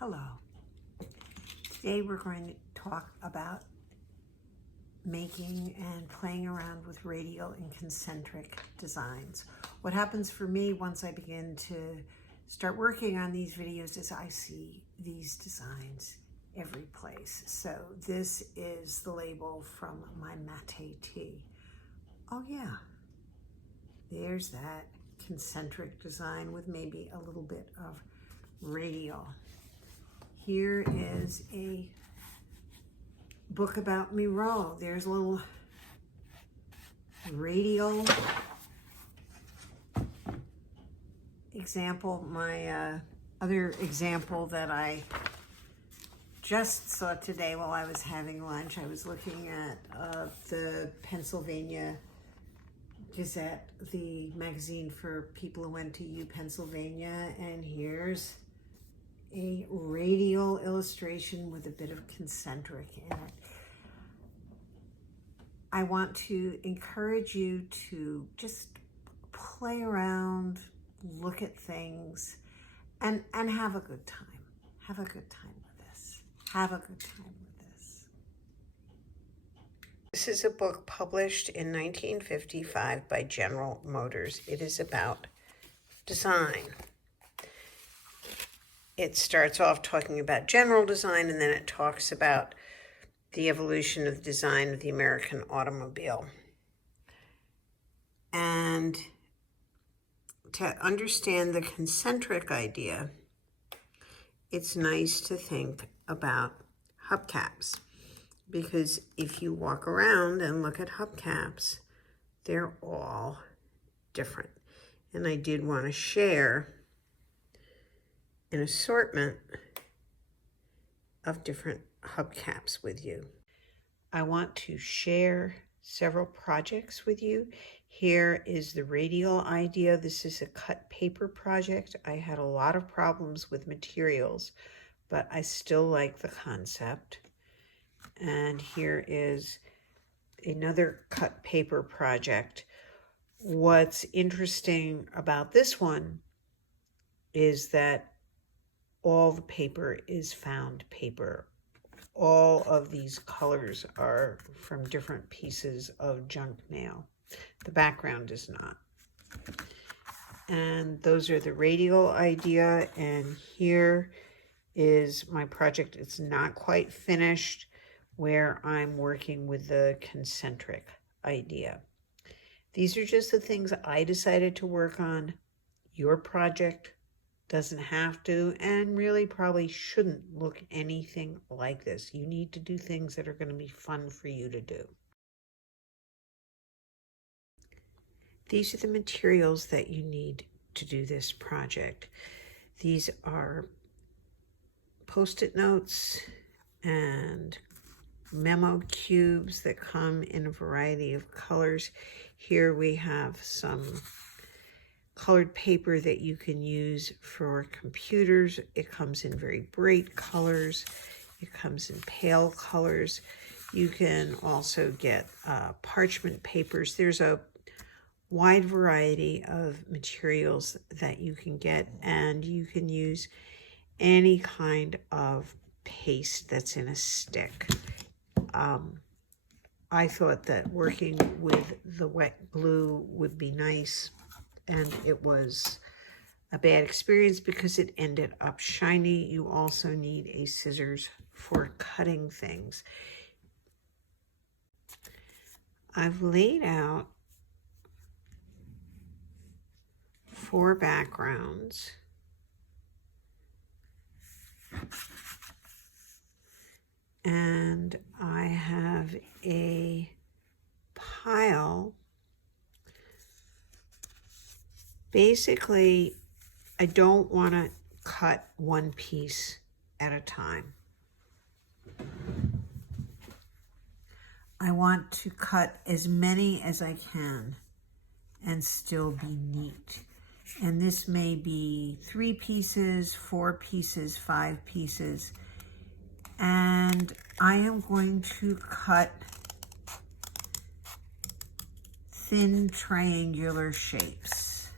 Hello. Today we're going to talk about making and playing around with radial and concentric designs. What happens for me once I begin to start working on these videos is I see these designs every place. So this is the label from my mate tea. Oh yeah, there's that concentric design with maybe a little bit of radial. Here is a book about Miro. There's a little radial example. My other example that I just saw today while I was having lunch, I was looking at the Pennsylvania Gazette, the magazine for people who went to U Pennsylvania, and here's a radial illustration with a bit of concentric in it. I want to encourage you to just play around, look at things, and have a good time. Have a good time with this. Have a good time with this. This is a book published in 1955 by General Motors. It is about design. It starts off talking about general design, and then it talks about the evolution of the design of the American automobile. And to understand the concentric idea, it's nice to think about hubcaps, because if you walk around and look at hubcaps, they're all different. And I did want to share an assortment of different hubcaps with you. I want to share several projects with you. Here is the radial idea. This is a cut paper project. I had a lot of problems with materials, but I still like the concept. And here is another cut paper project. What's interesting about this one is that all the paper is found paper. All of these colors are from different pieces of junk mail. The background is not. And those are the radial idea. And here is my project. It's not quite finished, where I'm working with the concentric idea. These are just the things I decided to work on. Your project doesn't have to, and really probably shouldn't look anything like this. You need to do things that are going to be fun for you to do. These are the materials that you need to do this project. These are Post-it notes and memo cubes that come in a variety of colors. Here we have some colored paper that you can use for computers. It comes in very bright colors. It comes in pale colors. You can also get parchment papers. There's a wide variety of materials that you can get, and you can use any kind of paste that's in a stick. I thought that working with the wet glue would be nice, and it was a bad experience because it ended up shiny. You also need a scissors for cutting things. I've laid out 4 backgrounds. And I have a pile. Basically, I don't want to cut one piece at a time. I want to cut as many as I can and still be neat. And this may be 3 pieces, 4 pieces, 5 pieces. And I am going to cut thin triangular shapes.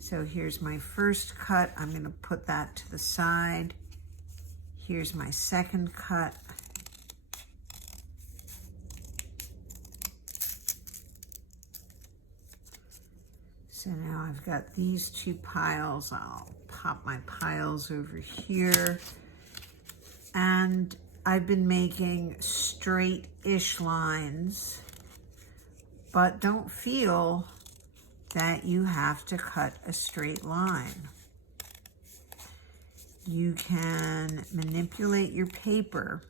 So here's my first cut. I'm going to put that to the side. Here's my second cut. So now I've got these two piles. I'll pop my piles over here. And I've been making straight-ish lines, but don't feel that you have to cut a straight line. You can manipulate your paper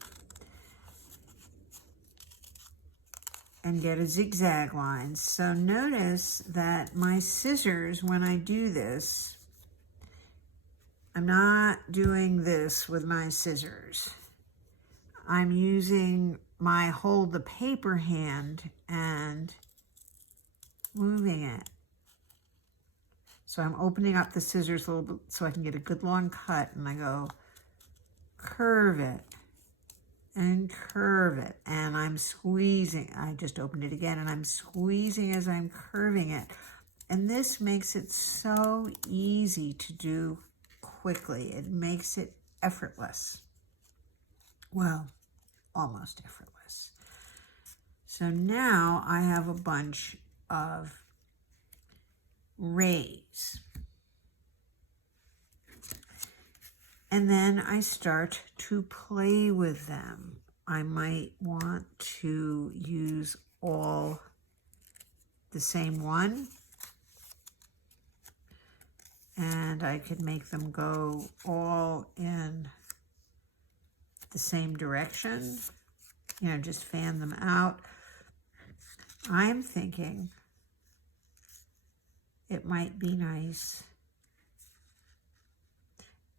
and get a zigzag line. So notice that my scissors, when I do this, I'm not doing this with my scissors. I'm using my hold the paper hand and moving it. So I'm opening up the scissors a little bit so I can get a good long cut, and I go curve it and curve it, and I'm squeezing. I just opened it again, and I'm squeezing as I'm curving it. And this makes it so easy to do quickly. It makes it effortless. Well, almost effortless. So now I have a bunch of rays. And then I start to play with them. I might want to use all the same one. And I could make them go all in the same direction. You know, just fan them out. I'm thinking it might be nice.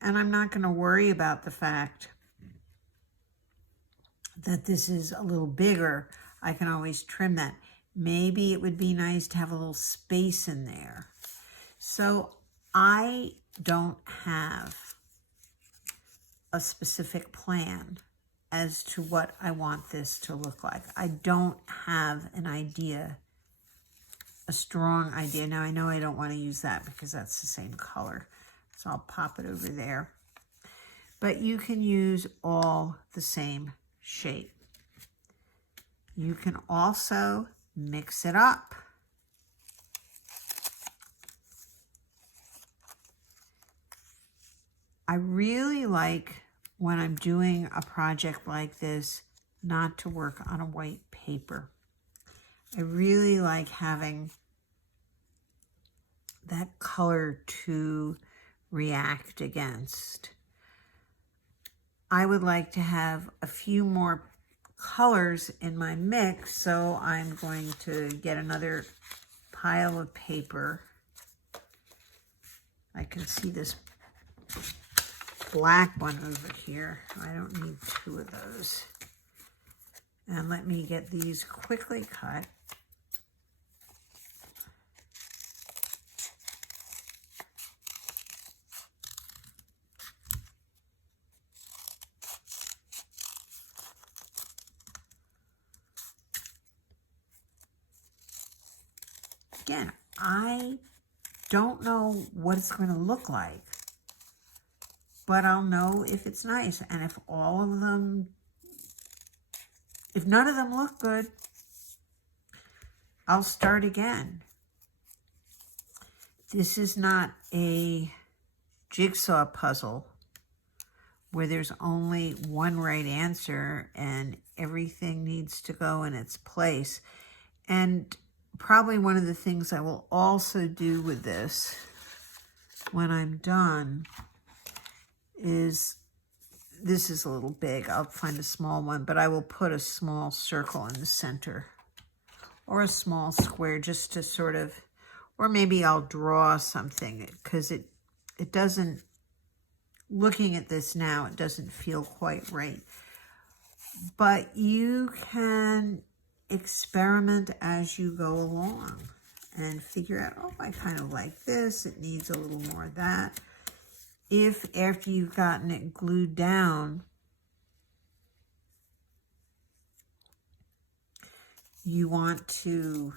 And I'm not going to worry about the fact that this is a little bigger. I can always trim that. Maybe it would be nice to have a little space in there. So I don't have a specific plan as to what I want this to look like. I don't have an idea, a strong idea. Now I know I don't want to use that because that's the same color. So I'll pop it over there. But you can use all the same shape. You can also mix it up. I really like, when I'm doing a project like this, not to work on a white paper. I really like having that color to react against. I would like to have a few more colors in my mix, so I'm going to get another pile of paper. I can see this black one over here. I don't need two of those. And let me get these quickly cut. Again, I don't know what it's going to look like, but I'll know if it's nice. And if all of them, if none of them look good, I'll start again. This is not a jigsaw puzzle where there's only one right answer and everything needs to go in its place. And probably one of the things I will also do with this when I'm done is, this is a little big. I'll find a small one, but I will put a small circle in the center or a small square just to sort of, or maybe I'll draw something because it doesn't, looking at this now, it doesn't feel quite right. But you can experiment as you go along and figure out, oh, I kind of like this. It needs a little more of that. If after you've gotten it glued down, you want to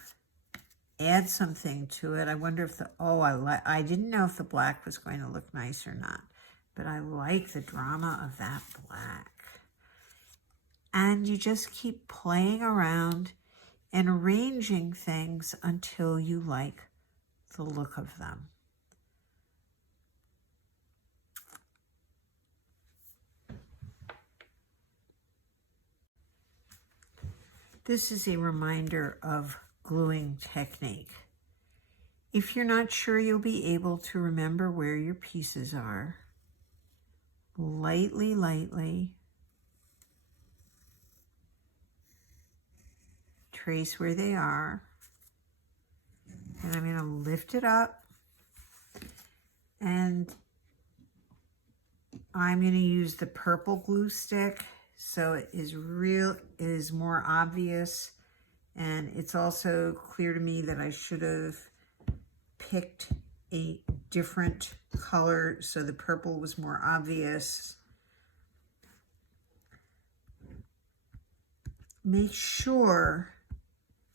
add something to it. I wonder if I didn't know if the black was going to look nice or not. but I like the drama of that black. And you just keep playing around and arranging things until you like the look of them. This is a reminder of gluing technique. If you're not sure you'll be able to remember where your pieces are, lightly, lightly trace where they are. And I'm going to lift it up, and I'm going to use the purple glue stick so it is more obvious, and it's also clear to me that I should have picked a different color so the purple was more obvious. Make sure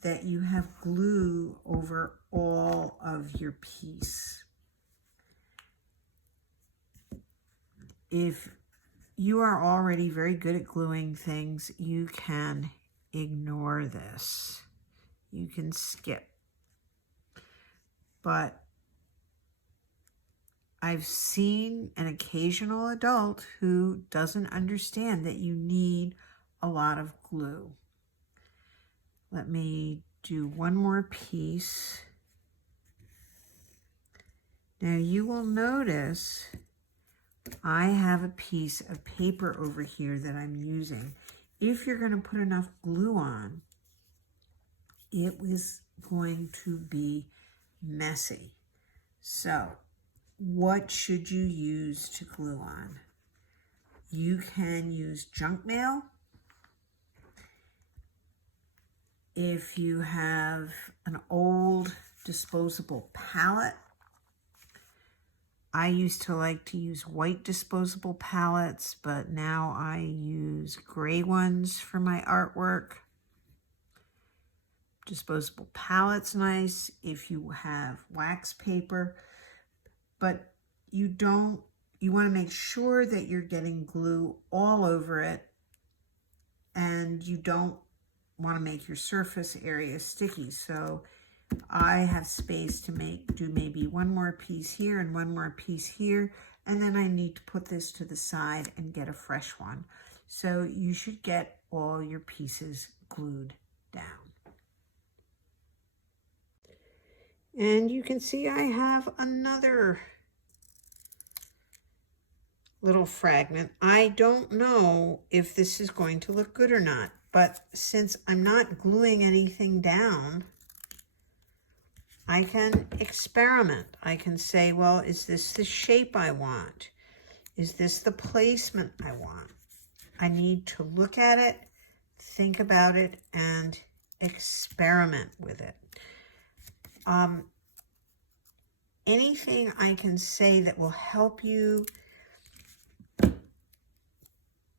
that you have glue over all of your piece. If you are already very good at gluing things, you can ignore this. You can skip. But I've seen an occasional adult who doesn't understand that you need a lot of glue. Let me do one more piece. Now you will notice I have a piece of paper over here that I'm using. If you're going to put enough glue on, it was going to be messy. So what should you use to glue on? You can use junk mail. If you have an old disposable palette, I used to like to use white disposable palettes, but now I use gray ones for my artwork. Disposable palette's nice if you have wax paper, but you want to make sure that you're getting glue all over it, and you don't want to make your surface area sticky. So I have space to do maybe one more piece here and one more piece here, and then I need to put this to the side and get a fresh one. So you should get all your pieces glued down. And you can see I have another little fragment. I don't know if this is going to look good or not, but since I'm not gluing anything down, I can experiment. I can say, well, is this the shape I want? Is this the placement I want? I need to look at it, think about it, and experiment with it. Anything I can say that will help you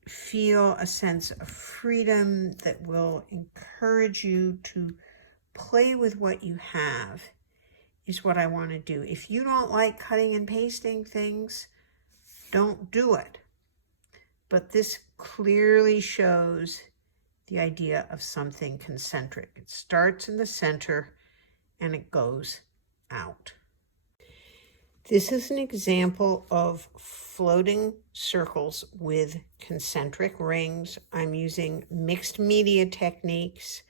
feel a sense of freedom, that will encourage you to play with what you have, is what I want to do. If you don't like cutting and pasting things, don't do it. But this clearly shows the idea of something concentric. It starts in the center and it goes out. This is an example of floating circles with concentric rings. I'm using mixed media techniques.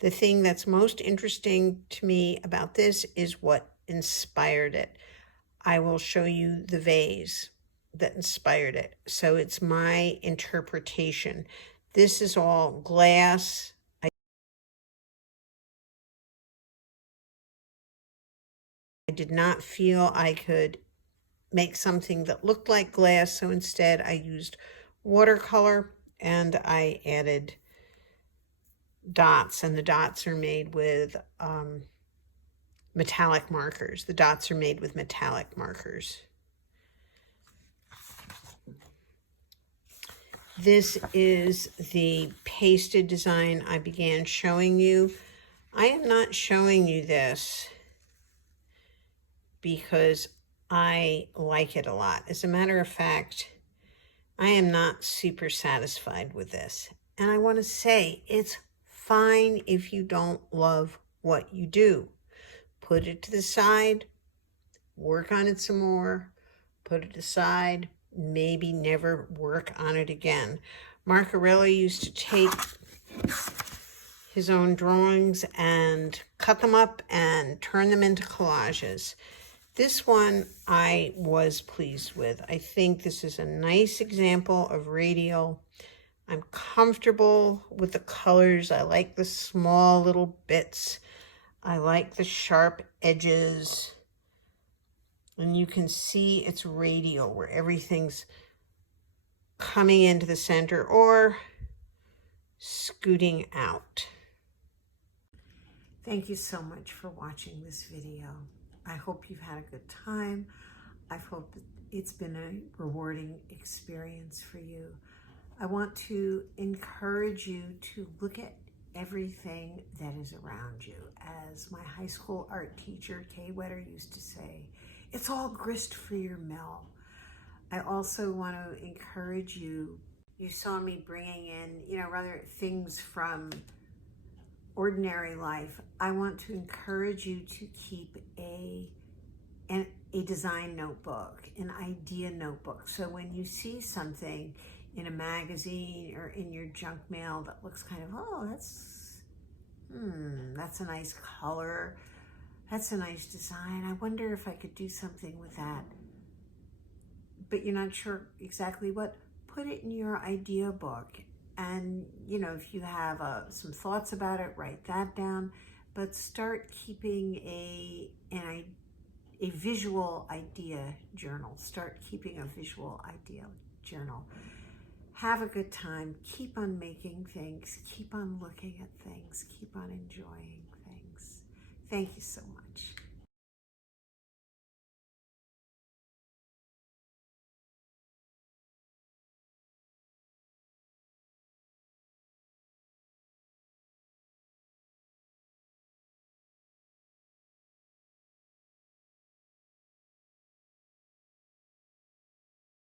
The thing that's most interesting to me about this is what inspired it. I will show you the vase that inspired it. So it's my interpretation. This is all glass. I did not feel I could make something that looked like glass, so instead I used watercolor and I added dots, and the dots are made with metallic markers. The dots are made with metallic markers. This is the pasted design I began showing you. I am not showing you this because I like it a lot. As a matter of fact, I am not super satisfied with this. And I want to say it's fine if you don't love what you do. Put it to the side, work on it some more, put it aside, maybe never work on it again. Mark Aureli used to take his own drawings and cut them up and turn them into collages. This one I was pleased with. I think this is a nice example of radial. I'm comfortable with the colors. I like the small little bits. I like the sharp edges. And you can see it's radial where everything's coming into the center or scooting out. Thank you so much for watching this video. I hope you've had a good time. I hope it's been a rewarding experience for you. I want to encourage you to look at everything that is around you. As my high school art teacher, Kay Wetter, used to say, it's all grist for your mill. I also want to encourage you. You saw me bringing in, rather things from ordinary life. I want to encourage you to keep a design notebook, an idea notebook. So when you see something in a magazine or in your junk mail that looks kind of, oh, that's a nice color, that's a nice design, I wonder if I could do something with that, but you're not sure exactly what, put it in your idea book. And, if you have some thoughts about it, write that down, but start keeping a visual idea journal. Start keeping a visual idea journal. Have a good time. Keep on making things. Keep on looking at things. Keep on enjoying things. Thank you so much.